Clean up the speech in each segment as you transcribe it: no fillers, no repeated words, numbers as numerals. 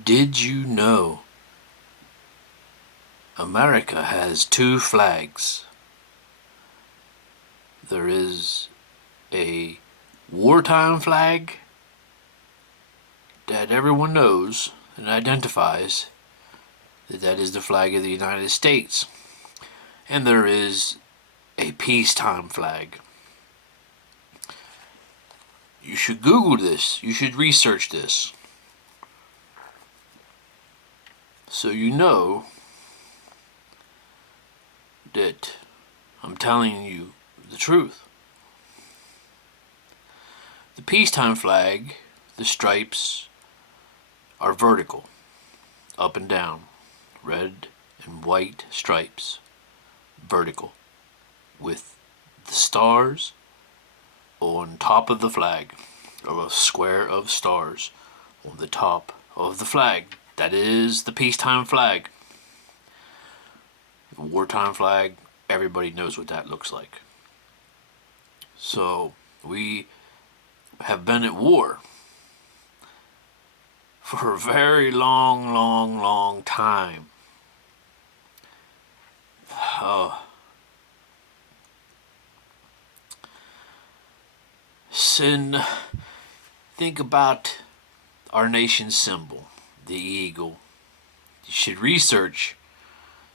Did you know America has two flags? There is a wartime flag that everyone knows and identifies that is the flag of the United States. And there is a peacetime flag. You should Google this. You should research this. So you know that I'm telling you the truth. The peacetime flag, the stripes are vertical, up and down, red and white stripes, vertical, with the stars on top of the flag, or a square of stars on the top of the flag. That is the peacetime flag. The wartime flag, everybody knows what that looks like. So we have been at war for a very long time. Sin, think about our nation's symbol, the eagle. You should research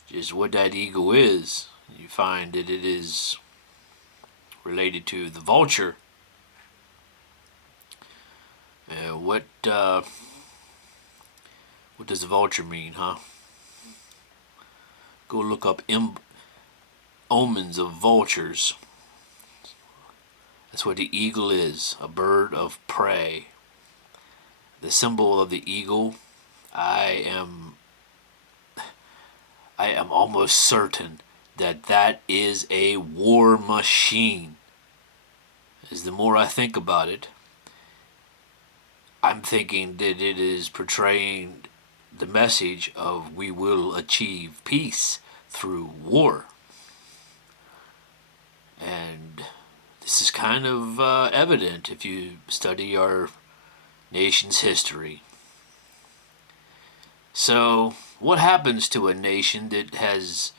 just what that eagle is. You find that it is related to the vulture. What does the vulture mean, huh? Go look up omens of vultures. That's what the eagle is, a bird of prey. The symbol of the eagle, I am almost certain that is a war machine. As the more I think about it, I'm thinking that it is portraying the message of we will achieve peace through war. And this is kind of evident if you study our nation's history. So, what happens to a nation that has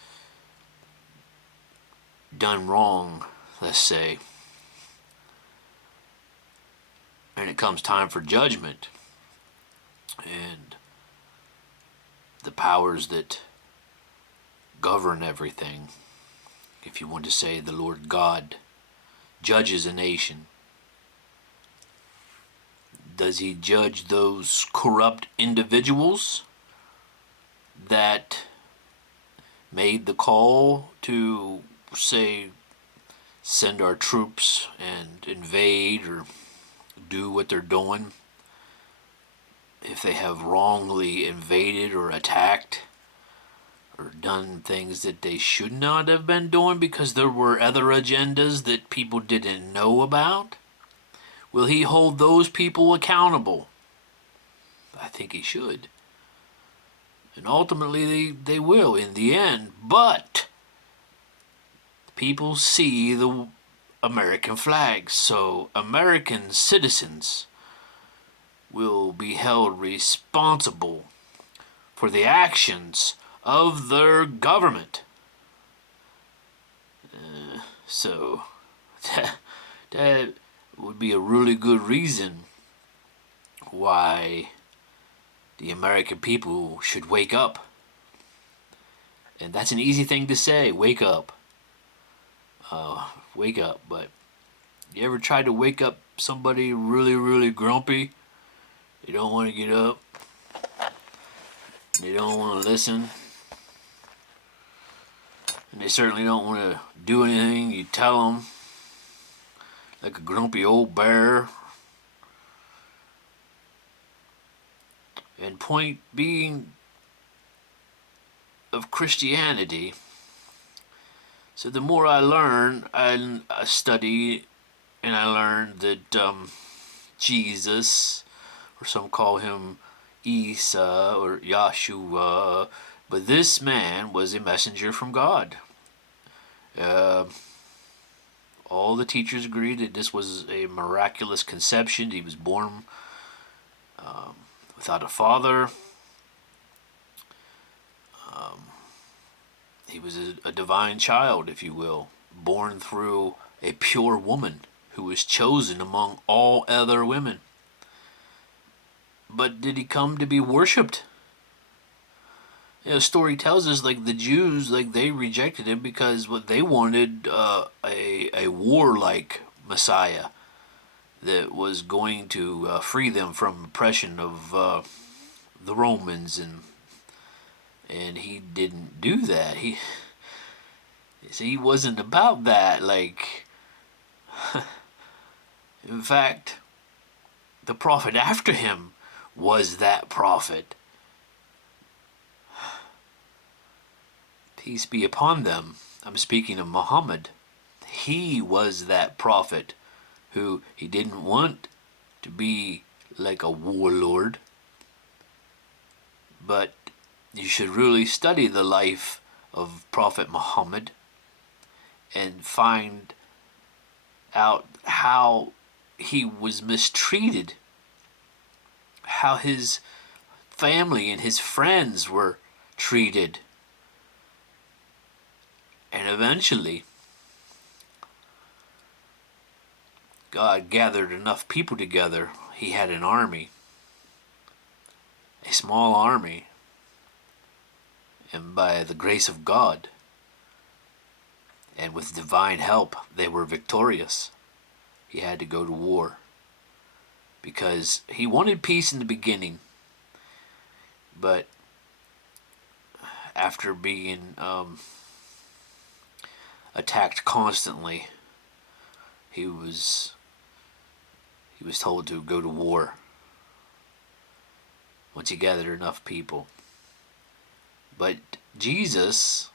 done wrong, let's say, and it comes time for judgment, and the powers that govern everything, if you want to say the Lord God, judges a nation? Does he judge those corrupt individuals that made the call to, say, send our troops and invade or do what they're doing? If they have wrongly invaded or attacked or done things that they should not have been doing because there were other agendas that people didn't know about, will he hold those people accountable? I think he should. And ultimately they will in the end, but people see the American flag, so American citizens will be held responsible for the actions of their government. So that would be a really good reason why the American people should wake up. And that's an easy thing to say, wake up. Wake up, but you ever tried to wake up somebody really grumpy? They don't want to get up. They don't want to listen. And they certainly don't want to do anything you tell them. Like a grumpy old bear. And point being of Christianity. So the more I learn, I study, and I learned that Jesus, or some call him Isa or Yahshua, but this man was a messenger from God. All the teachers agree that this was a miraculous conception. He was born without a father, He was a divine child, if you will, born through a pure woman who was chosen among all other women. But did he come to be worshipped? Story tells us like the Jews, like they rejected him because what they wanted a warlike Messiah that was going to free them from oppression of the Romans, and he didn't do that. He wasn't about that. Like, in fact, the prophet after him was that prophet. Peace be upon them. I'm speaking of Muhammad. He was that prophet who he didn't want to be like a warlord. But you should really study the life of Prophet Muhammad and find out how he was mistreated, how his family and his friends were treated. And eventually, God gathered enough people together. He had an army, a small army, and by the grace of God and with divine help, they were victorious. He had to go to war because he wanted peace in the beginning, but after being attacked constantly, he was told to go to war once he gathered enough people. But Jesus,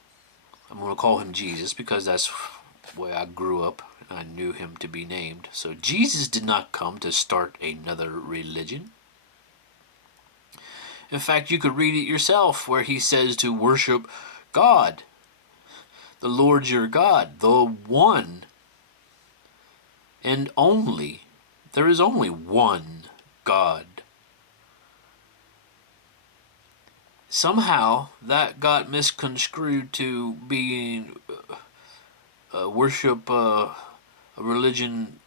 I'm going to call him Jesus because that's the way I grew up and I knew him to be named. So Jesus did not come to start another religion. In fact, you could read it yourself where he says to worship God, the Lord your God, the one and only. There is only one God. Somehow that got misconstrued to being a religion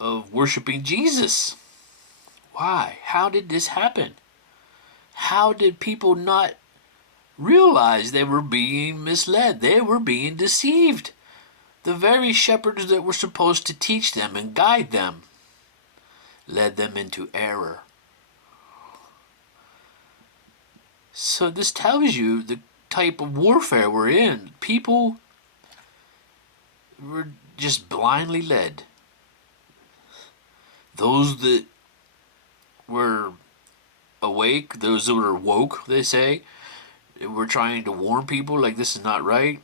of worshiping Jesus. Why? How did this happen? How did people not realize they were being misled? They were being deceived. The very shepherds that were supposed to teach them and guide them led them into error. So this tells you the type of warfare we're in. People were just blindly led. Those that were awake, those that were woke, they say, were trying to warn people like this is not right.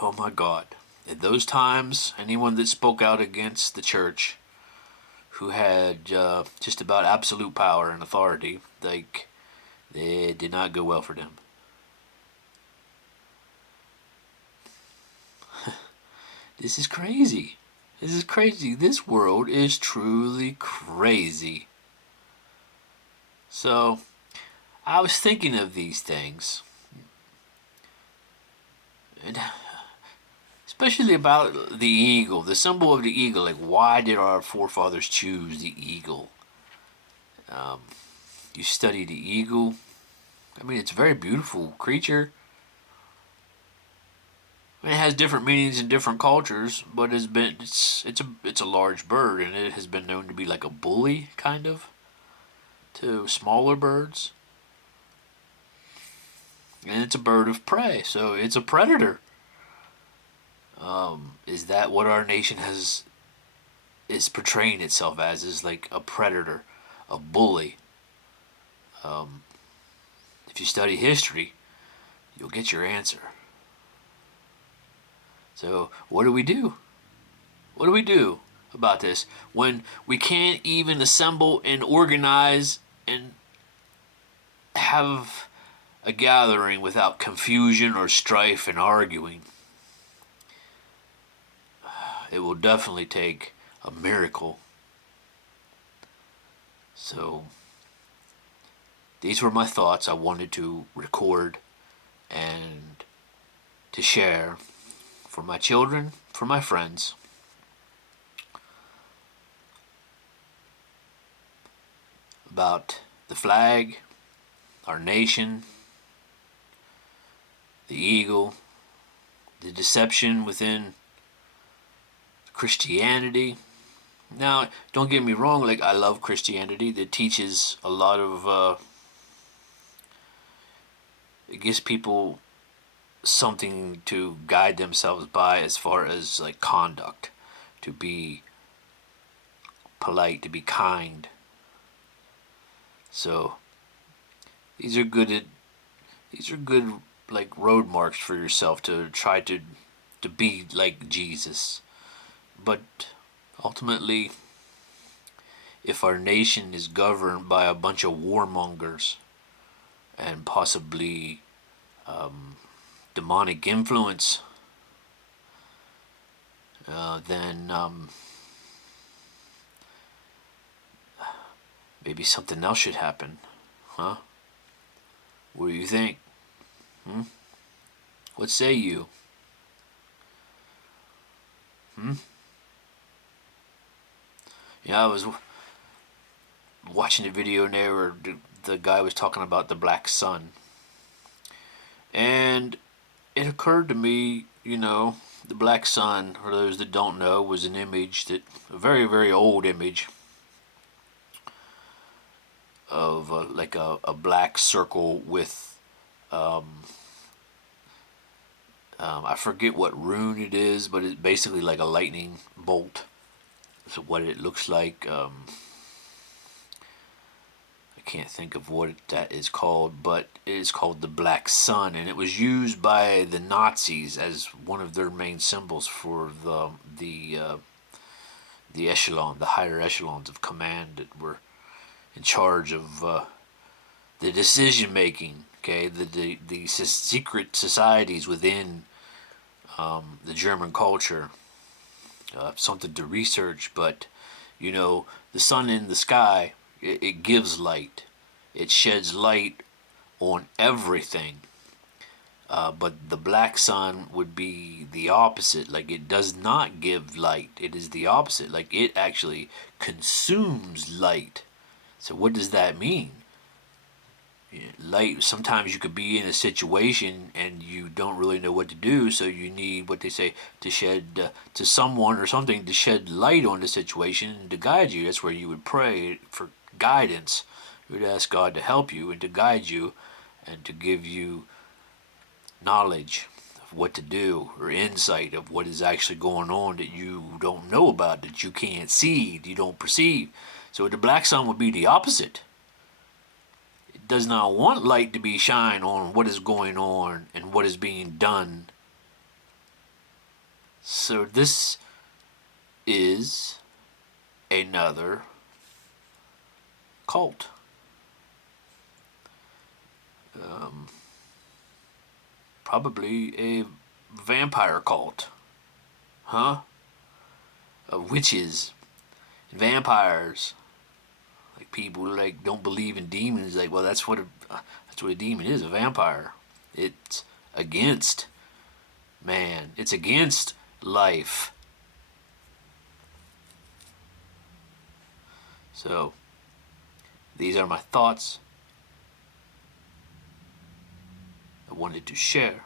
Oh my God. At those times, anyone that spoke out against the church, who had just about absolute power and authority, like, it did not go well for them. This is crazy. This is crazy. This world is truly crazy. So, I was thinking of these things. And especially about the eagle, the symbol of the eagle. Like, why did our forefathers choose the eagle? You study the eagle. I mean, it's a very beautiful creature. I mean, it has different meanings in different cultures, but it's a large bird, and it has been known to be like a bully, kind of, to smaller birds. And it's a bird of prey, so it's a predator. Is that what our nation is portraying itself as? Is like a predator, a bully. If you study history, you'll get your answer. So what do we do? What do we do about this when we can't even assemble and organize and have a gathering without confusion or strife and arguing? It will definitely take a miracle. So these were my thoughts I wanted to record and to share for my children, for my friends, about the flag, our nation, the eagle, the deception within Christianity. Now, don't get me wrong, like, I love Christianity that teaches a lot of, it gives people something to guide themselves by as far as like conduct, to be polite, to be kind. So these are good like road marks for yourself to try to be like Jesus. But ultimately, if our nation is governed by a bunch of warmongers and possibly demonic influence, then maybe something else should happen, huh? What do you think? Hmm? What say you? Hmm? Yeah, I was watching a video in there where the guy was talking about the black sun, and it occurred to me, the black sun, for those that don't know, was an image that, a very, very old image of like a black circle with, I forget what rune it is, but it's basically like a lightning bolt. So what it looks like, I can't think of what that is called, but it is called the Black Sun, and it was used by the Nazis as one of their main symbols for the echelon, the higher echelons of command that were in charge of the decision making. Okay, the secret societies within the German culture. Something to research, but the sun in the sky, it gives light. It sheds light on everything. But the black sun would be the opposite. Like, it does not give light. It is the opposite. Like, it actually consumes light. So what does that mean? Light, sometimes you could be in a situation and you don't really know what to do, so you need what they say to shed to someone or something to shed light on the situation and to guide you. That's where you would pray for guidance. You would ask God to help you and to guide you and to give you knowledge of what to do, or insight of what is actually going on that you don't know about, that you can't see, that you don't perceive. So the black sun would be the opposite. Does not want light to be shined on what is going on and what is being done. So this is another cult. Probably a vampire cult. Huh? Of witches, vampires. Like, people like don't believe in demons. Like, well, that's what a demon is, a vampire. It's against man. It's against life. So these are my thoughts I wanted to share.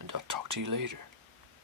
And I'll talk to you later.